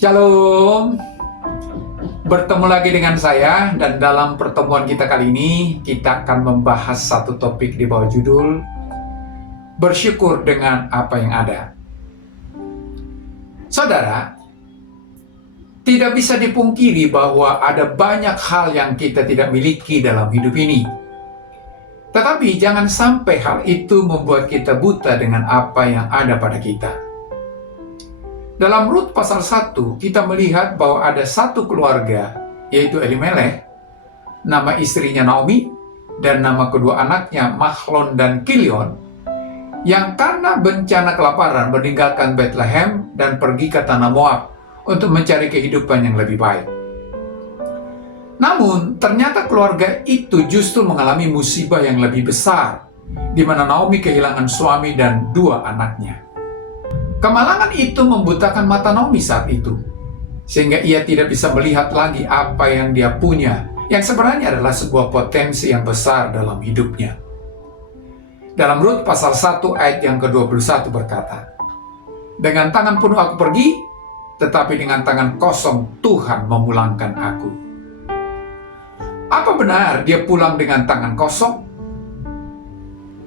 Shalom, bertemu lagi dengan saya dan dalam pertemuan kita kali ini kita akan membahas satu topik di bawah judul bersyukur dengan apa yang ada. Saudara, tidak bisa dipungkiri bahwa ada banyak hal yang kita tidak miliki dalam hidup ini. Tetapi jangan sampai hal itu membuat kita buta dengan apa yang ada pada kita. Dalam Rut pasal 1, kita melihat bahwa ada satu keluarga, yaitu Elimelech, nama istrinya Naomi, dan nama kedua anaknya Mahlon dan Kilion, yang karena bencana kelaparan meninggalkan Bethlehem dan pergi ke tanah Moab untuk mencari kehidupan yang lebih baik. Namun, ternyata keluarga itu justru mengalami musibah yang lebih besar, di mana Naomi kehilangan suami dan dua anaknya. Kemalangan itu membutakan mata Naomi saat itu, sehingga ia tidak bisa melihat lagi apa yang dia punya, yang sebenarnya adalah sebuah potensi yang besar dalam hidupnya. Dalam Rut pasal 1 ayat yang ke-21 berkata, "Dengan tangan penuh aku pergi, tetapi dengan tangan kosong Tuhan memulangkan aku." Apa benar dia pulang dengan tangan kosong?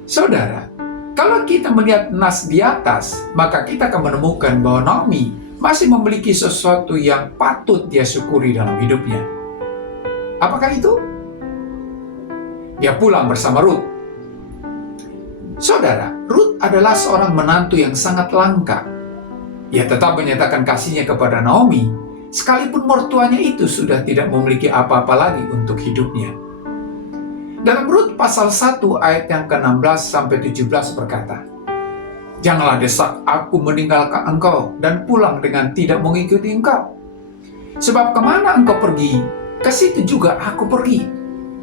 Saudara, kalau kita melihat nas di atas, maka kita akan menemukan bahwa Naomi masih memiliki sesuatu yang patut dia syukuri dalam hidupnya. Apakah itu? Dia pulang bersama Rut. Saudara, Rut adalah seorang menantu yang sangat langka. Ia tetap menyatakan kasihnya kepada Naomi, sekalipun mertuanya itu sudah tidak memiliki apa-apa lagi untuk hidupnya. Dalam Rut pasal 1 ayat yang ke-16 sampai 17 berkata, "Janganlah desak aku meninggalkan engkau dan pulang dengan tidak mengikuti engkau. Sebab kemana engkau pergi, ke situ juga aku pergi.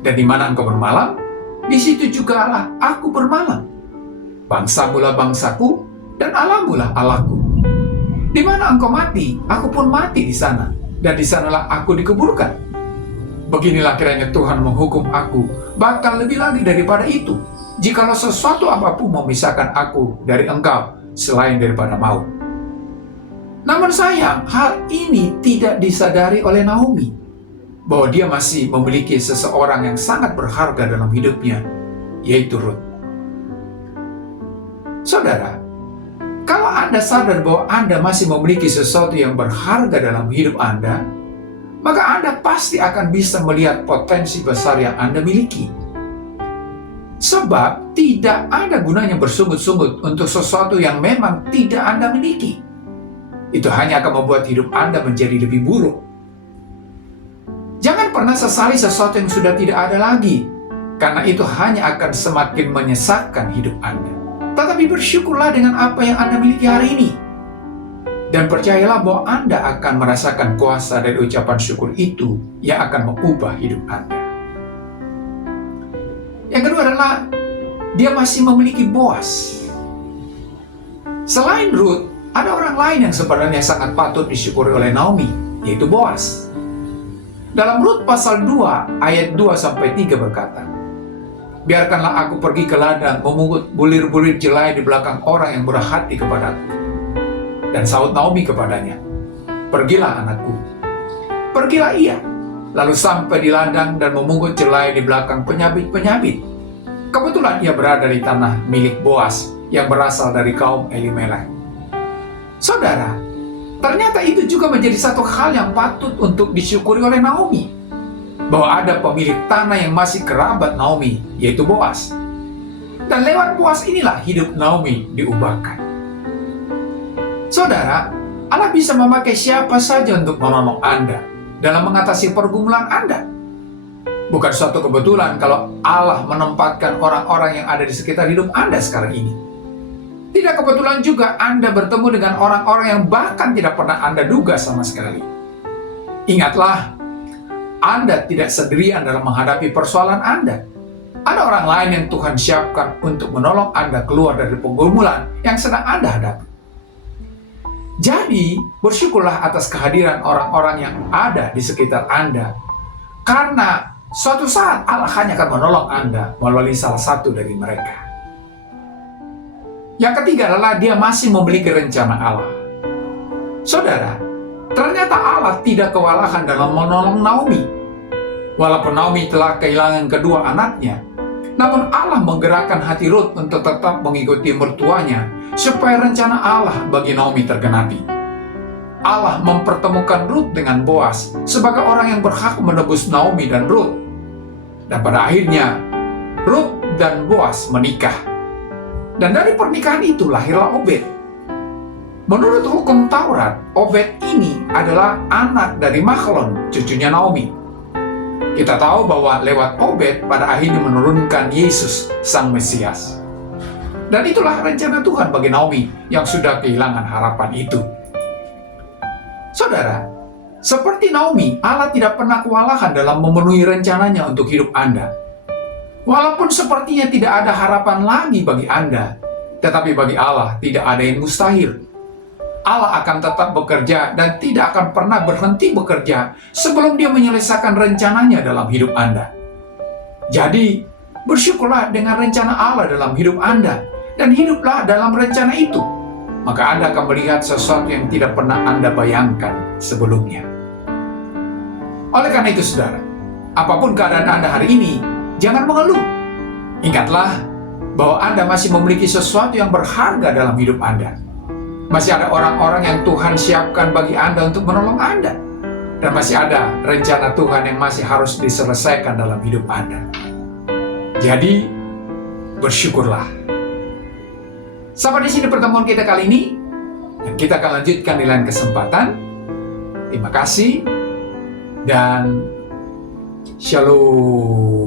Dan di mana engkau bermalam, di situ jugalah aku bermalam. Bangsamulah bangsaku dan Allahmulah Allahku. Di mana engkau mati, aku pun mati di sana, dan di sanalah aku dikuburkan. Beginilah kiranya Tuhan menghukum aku, bahkan lebih lagi daripada itu, jikalau sesuatu apapun memisahkan aku dari engkau, selain daripada maut." Namun sayang, hal ini tidak disadari oleh Naomi, bahwa dia masih memiliki seseorang yang sangat berharga dalam hidupnya, yaitu Rut. Saudara, kalau Anda sadar bahwa Anda masih memiliki sesuatu yang berharga dalam hidup Anda, maka Anda pasti akan bisa melihat potensi besar yang Anda miliki. Sebab tidak ada gunanya bersungut-sungut untuk sesuatu yang memang tidak Anda miliki. Itu hanya akan membuat hidup Anda menjadi lebih buruk. Jangan pernah sesali sesuatu yang sudah tidak ada lagi, karena itu hanya akan semakin menyesatkan hidup Anda. Tetapi bersyukurlah dengan apa yang Anda miliki hari ini. Dan percayalah bahwa Anda akan merasakan kuasa dari ucapan syukur itu yang akan mengubah hidup Anda. Yang kedua adalah, dia masih memiliki Boaz. Selain Rut, ada orang lain yang sebenarnya sangat patut disyukuri oleh Naomi, yaitu Boaz. Dalam Rut pasal 2 ayat 2-3 berkata, "Biarkanlah aku pergi ke ladang memungut bulir-bulir jelai di belakang orang yang murah hati kepadaku." Dan sahut Naomi kepadanya, "Pergilah anakku." Pergilah ia, lalu sampai di ladang dan memungut jelai di belakang penyabit-penyabit. Kebetulan ia berada di tanah milik Boaz yang berasal dari kaum Elimelech. Saudara, ternyata itu juga menjadi satu hal yang patut untuk disyukuri oleh Naomi, bahwa ada pemilik tanah yang masih kerabat Naomi, yaitu Boaz. Dan lewat Boaz inilah hidup Naomi diubahkan. Saudara, Allah bisa memakai siapa saja untuk menolong Anda dalam mengatasi pergumulan Anda. Bukan suatu kebetulan kalau Allah menempatkan orang-orang yang ada di sekitar hidup Anda sekarang ini. Tidak kebetulan juga Anda bertemu dengan orang-orang yang bahkan tidak pernah Anda duga sama sekali. Ingatlah, Anda tidak sendirian dalam menghadapi persoalan Anda. Ada orang lain yang Tuhan siapkan untuk menolong Anda keluar dari pergumulan yang sedang Anda hadapi. Jadi, bersyukurlah atas kehadiran orang-orang yang ada di sekitar Anda, karena suatu saat Allah hanya akan menolong Anda melalui salah satu dari mereka. Yang ketiga adalah dia masih memiliki rencana Allah. Saudara, Ternyata Allah tidak kewalahan dalam menolong Naomi. Walaupun Naomi telah kehilangan kedua anaknya, namun Allah menggerakkan hati Rut untuk tetap mengikuti mertuanya, supaya rencana Allah bagi Naomi tergenapi. Allah mempertemukan Rut dengan Boas sebagai orang yang berhak menebus Naomi dan Rut. Dan pada akhirnya, Rut dan Boas menikah. Dan dari pernikahan itu lahirlah Obed. Menurut hukum Taurat, Obed ini adalah anak dari Mahlon, cucunya Naomi. Kita tahu bahwa lewat Obed pada akhirnya menurunkan Yesus, Sang Mesias. Dan itulah rencana Tuhan bagi Naomi yang sudah kehilangan harapan itu. Saudara, seperti Naomi, Allah tidak pernah kewalahan dalam memenuhi rencananya untuk hidup Anda. Walaupun sepertinya tidak ada harapan lagi bagi Anda, tetapi bagi Allah tidak ada yang mustahil. Allah akan tetap bekerja dan tidak akan pernah berhenti bekerja sebelum Dia menyelesaikan rencananya dalam hidup Anda. Jadi, bersyukurlah dengan rencana Allah dalam hidup Anda dan hiduplah dalam rencana itu. Maka Anda akan melihat sesuatu yang tidak pernah Anda bayangkan sebelumnya. Oleh karena itu, saudara, apapun keadaan Anda hari ini, jangan mengeluh. Ingatlah bahwa Anda masih memiliki sesuatu yang berharga dalam hidup Anda. Masih ada orang-orang yang Tuhan siapkan bagi Anda untuk menolong Anda. Dan masih ada rencana Tuhan yang masih harus diselesaikan dalam hidup Anda. Jadi, bersyukurlah. Sampai di sini pertemuan kita kali ini. Dan kita akan lanjutkan di lain kesempatan. Terima kasih. Dan Shalom.